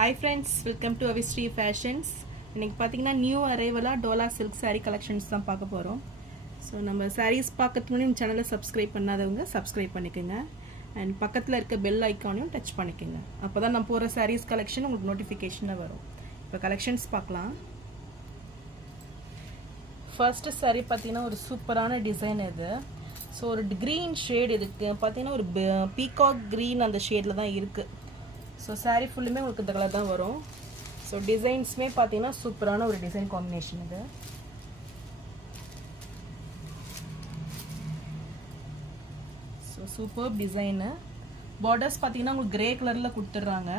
Hi friends, welcome to Avistri Fashions. இன்னைக்கு பாத்தீங்கன்னா new அரைவலா டோலா சில்க் saree collections தான் பார்க்க போறோம். ஸோ நம்ம sarees பார்க்கறதுக்கு முன்னாடி நம்ம சேனலை சப்ஸ்கிரைப் பண்ணாதவங்க சப்ஸ்கிரைப் பண்ணிக்கோங்க அண்ட் பக்கத்தில் இருக்க பெல் ஐக்கானையும் டச் பண்ணிக்கோங்க. அப்போ தான் நம்ம போகிற sarees collection உங்களுக்கு நோட்டிஃபிகேஷனில் வரும். இப்போ கலெக்ஷன்ஸ் பார்க்கலாம். ஃபர்ஸ்ட் saree பார்த்தீங்கன்னா ஒரு சூப்பரான டிசைன் இது. ஸோ ஒரு க்ரீன் ஷேட் இதுக்கு பார்த்தீங்கன்னா ஒரு பீகாக் க்ரீன் அந்த ஷேடில் தான் இருக்குது. ஸோ saree ஃபுல்லுமே உங்களுக்கு இந்த கலர் தான் வரும். ஸோ டிசைன்ஸுமே பார்த்தீங்கன்னா சூப்பரான ஒரு டிசைன் காம்பினேஷன் இது. So super design. பார்டர்ஸ் பார்த்தீங்கன்னா உங்களுக்கு கிரே கலரில் கொடுத்துட்றாங்க.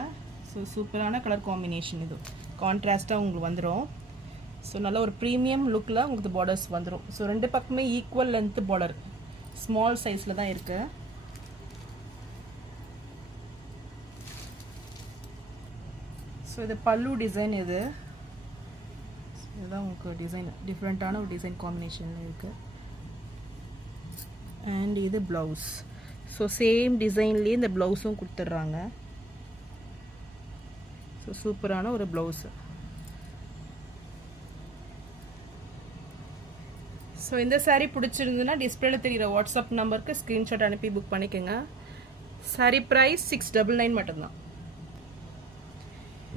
ஸோ சூப்பரான கலர் காம்பினேஷன் இது. கான்ட்ராஸ்ட்டாக உங்களுக்கு வந்துடும். ஸோ நல்ல ஒரு ப்ரீமியம் லுக்கில் உங்களுக்கு பார்டர்ஸ் வந்துடும். ஸோ ரெண்டு பக்கமே ஈக்குவல் லென்த்து பார்டர், ஸ்மால் சைஸில் தான் இருக்குது. ஸோ இது பல்லு டிசைன். இதுதான் உங்களுக்கு டிசைன், டிஃப்ரெண்ட்டான ஒரு டிசைன் காம்பினேஷனில் இருக்குது. அண்ட் இது ப்ளவுஸ். ஸோ சேம் டிசைன்லேயே இந்த ப்ளவுஸும் கொடுத்துட்றாங்க. ஸோ சூப்பரான ஒரு ப்ளவுஸு. ஸோ இந்த saree பிடிச்சிருந்துன்னா டிஸ்பிளேல தெரிகிற வாட்ஸ்அப் நம்பருக்கு ஸ்க்ரீன்ஷாட் அனுப்பி புக் பண்ணிக்கோங்க. saree ப்ரைஸ் 699 மட்டும்தான்.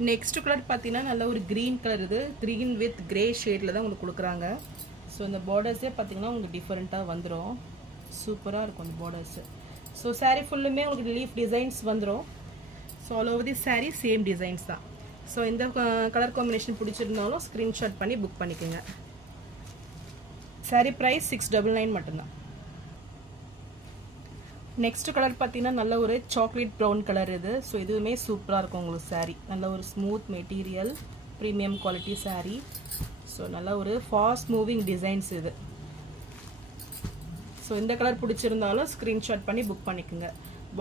நெக்ஸ்ட் கலர் பார்த்தீங்கன்னா நல்ல ஒரு க்ரீன் கலர். இது க்ரீன் வித் கிரே ஷேடில் தான் உங்களுக்கு கொடுக்குறாங்க. ஸோ இந்த பார்டர்ஸே பார்த்தீங்கன்னா உங்களுக்கு டிஃப்ரெண்ட்டாக வந்துடும். சூப்பராக இருக்கும் அந்த பார்டர்ஸு. ஸோ saree ஃபுல்லுமே உங்களுக்கு லீஃப் டிசைன்ஸ் வந்துடும். So all over the saree same designs தான். ஸோ இந்த கலர் காம்பினேஷன் பிடிச்சிருந்தாலும் ஸ்க்ரீன்ஷாட் பண்ணி புக் பண்ணிக்கோங்க. saree ப்ரைஸ் 699 மட்டும்தான். நெக்ஸ்ட் கலர் பார்த்தீங்கன்னா நல்ல ஒரு சாக்லேட் ப்ரௌன் கலர் இது. ஸோ இதுவுமே சூப்பராக இருக்கும் உங்களுக்கு saree. நல்ல ஒரு smooth material, premium quality saree. So நல்ல ஒரு ஃபாஸ்ட் மூவிங் டிசைன்ஸ் இது. ஸோ இந்த கலர் பிடிச்சிருந்தாலும் ஸ்க்ரீன்ஷாட் பண்ணி புக் பண்ணிக்கோங்க.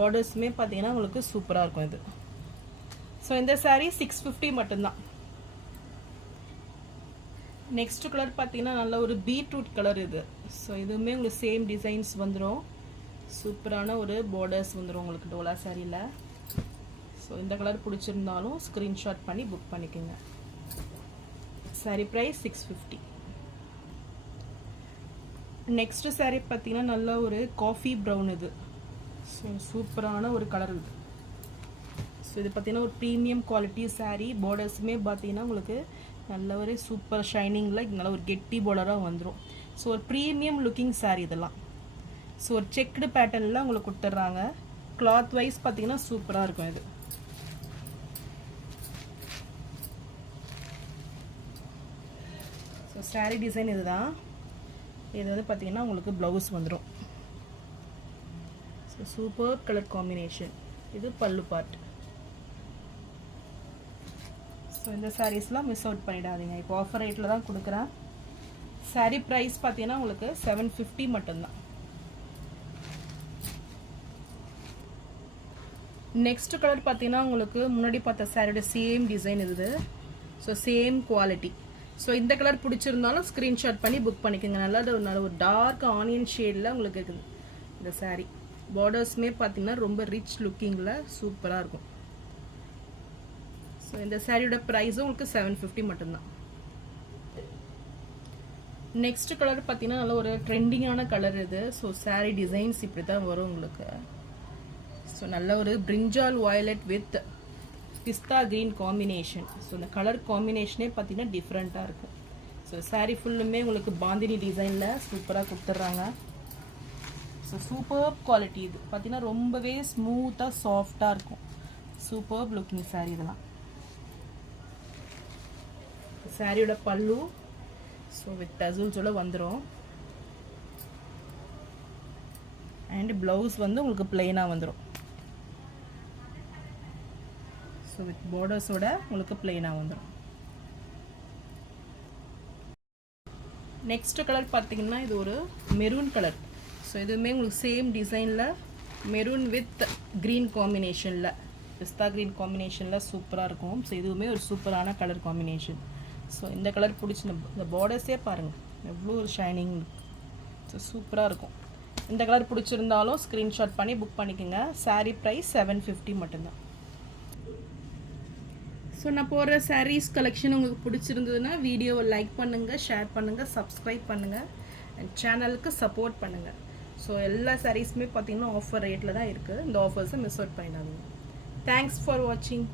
பார்டர்ஸுமே பார்த்தீங்கன்னா உங்களுக்கு சூப்பராக இருக்கும் இது. ஸோ இந்த saree 650 மட்டும்தான். நெக்ஸ்ட் கலர் பார்த்தீங்கன்னா நல்ல ஒரு பீட்ரூட் கலர் இது. ஸோ இதுவுமே உங்களுக்கு சேம் டிசைன்ஸ் வந்துடும். சூப்பரான ஒரு பார்டர்ஸ் வந்துடும் உங்களுக்கு டோலா சாரியில். ஸோ இந்த கலர் பிடிச்சிருந்தாலும் ஸ்க்ரீன்ஷாட் பண்ணி புக் பண்ணிக்கோங்க. saree price 650. நெக்ஸ்ட் saree பார்த்தீங்கன்னா நல்ல ஒரு காஃபி ப்ரௌன் இது. ஸோ சூப்பரான ஒரு கலர் இது. ஸோ இது பார்த்தீங்கன்னா ஒரு ப்ரீமியம் குவாலிட்டி saree. பார்டர்ஸுமே பார்த்தீங்கன்னா உங்களுக்கு நல்ல ஒரு சூப்பர் ஷைனிங்கில் நல்ல ஒரு கெட்டி பார்டராக வந்துடும். ஸோ ஒரு ப்ரீமியம் லுக்கிங் saree இதெல்லாம். ஸோ ஒரு செக்குடு பேட்டர்னில் உங்களுக்கு கொடுத்துட்றாங்க. கிளாத் வைஸ் பார்த்தீங்கன்னா சூப்பராக இருக்கும் இது. ஸோ saree டிசைன் இதுதான். இது வந்து பார்த்தீங்கன்னா உங்களுக்கு ப்ளவுஸ் வந்துடும். So super colour combination. இது பல்லு பார்ட். ஸோ இந்த சாரீஸ்லாம் மிஸ் அவுட் பண்ணிடாதீங்க. இப்போ ஆஃபர் ரேட்டில் தான் கொடுக்குறேன். saree ப்ரைஸ் பார்த்தீங்கன்னா உங்களுக்கு 750 மட்டும்தான். நெக்ஸ்ட் கலர் பார்த்தீங்கன்னா உங்களுக்கு முன்னாடி பார்த்த சாரியோட சேம் டிசைன் இது. So same quality. ஸோ இந்த கலர் பிடிச்சிருந்தாலும் ஸ்க்ரீன்ஷாட் பண்ணி புக் பண்ணிக்கோங்க. நல்ல ஒரு டார்க் ஆனியன் ஷேடில் உங்களுக்கு இருக்குது இந்த saree. பார்டர்ஸுமே பார்த்தீங்கன்னா ரொம்ப ரிச் லுக்கிங்கில் சூப்பராக இருக்கும். ஸோ இந்த சாரியோட ப்ரைஸும் உங்களுக்கு 750 மட்டும்தான். நெக்ஸ்ட் கலர் பார்த்தீங்கன்னா நல்ல ஒரு ட்ரெண்டிங்கான கலர் இது. ஸோ saree டிசைன்ஸ் இப்படி தான் வரும் உங்களுக்கு. ஸோ நல்ல ஒரு brinjal violet with pista green combination. So இந்த கலர் காம்பினேஷனே பார்த்தீங்கன்னா டிஃப்ரெண்ட்டாக இருக்குது. ஸோ saree ஃபுல்லுமே உங்களுக்கு பாந்தினி டிசைனில் சூப்பராக கொடுத்துட்றாங்க. ஸோ சூப்பர் குவாலிட்டி இது பார்த்தீங்கன்னா ரொம்பவே ஸ்மூத்தாக சாஃப்டாக இருக்கும். சூப்பர் லுக்கிங் saree இதெல்லாம். சாரியோட பல்லு ஸோ வித் டசல்ஸோட வந்துடும். அண்ட் ப்ளவுஸ் வந்து உங்களுக்கு பிளெயினாக வந்துடும். ஸோ வித் பார்டர்ஸோட உங்களுக்கு பிளெயினாக வந்துடும். நெக்ஸ்ட் கலர் பார்த்தீங்கன்னா இது ஒரு மெரூன் கலர். ஸோ இதுவுமே உங்களுக்கு சேம் டிசைனில் மெரூன் வித் க்ரீன் காம்பினேஷனில், பிஸ்தா க்ரீன் காம்பினேஷனில் சூப்பராக இருக்கும். ஸோ இதுவுமே ஒரு சூப்பரான கலர் காம்பினேஷன். ஸோ இந்த கலர் பிடிச்சி இந்த பார்டர்ஸே பாருங்கள் எவ்வளோ ஒரு ஷைனிங். ஸோ சூப்பராக இருக்கும். இந்த கலர் பிடிச்சிருந்தாலும் ஸ்க்ரீன்ஷாட் பண்ணி புக் பண்ணிக்கோங்க. saree ப்ரைஸ் 750 மட்டும்தான். ஸோ நான் போடுற sarees கலெக்ஷன் உங்களுக்கு பிடிச்சிருந்ததுன்னா வீடியோவை லைக் பண்ணுங்கள், ஷேர் பண்ணுங்கள், சப்ஸ்கிரைப் பண்ணுங்கள் அண்ட் சேனலுக்கு சப்போர்ட் பண்ணுங்கள். ஸோ எல்லா சாரீஸுமே பார்த்தீங்கன்னா ஆஃபர் ரேட்டில் தான் இருக்குது. இந்த ஆஃபர்ஸை மிஸ் அவுட் பண்ணிடாதீங்க. தேங்க்ஸ் ஃபார் வாட்சிங்.